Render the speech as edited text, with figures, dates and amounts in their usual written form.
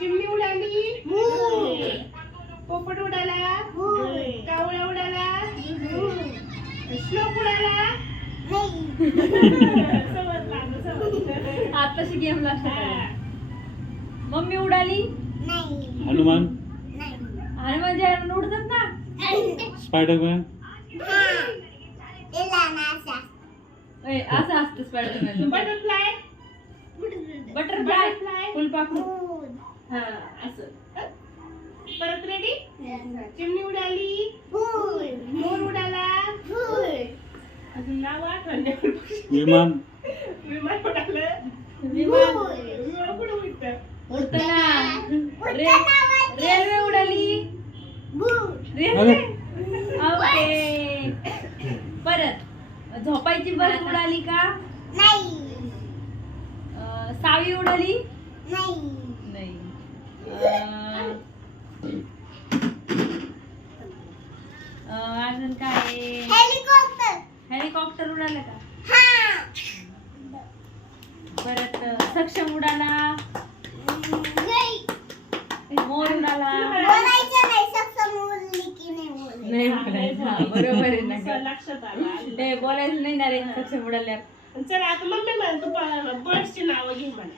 चिमणी उडाली, पोपट उडाला, कावळा उडाला, श्लोक उडाला. आताशी गेम लागतात. मम्मी उडाली. हनुमान हनुमान जे उडतात ना. स्पायडरमॅन असं असतं स्पायडरमॅन. बटरफ्लाय, बटरफ्लाय फुलपाखरू. हा असं. परत रेडी. चिमणी उडाली, मोर उडाला, अजून नाव आठवण. विमान विमान उडालं. विमान कुठं उडतं? उडताना रेल्वे उडाली. अरे ओके. परत झोपायची बस उडाली का? सावी उडाली. नाही. अजून काय? हेलिकॉप्टर उडालं का? परत सक्षम उडाला. मोर उडाला. नाही बोलायचं. हा, बरोबर आहे ना असं लक्षात आलं. ते बोलायचं नाही ना रे. सक्षम उडाल्यावर. चला आता मम्मी म्हण तू बर्ड्सची नावं घे मला.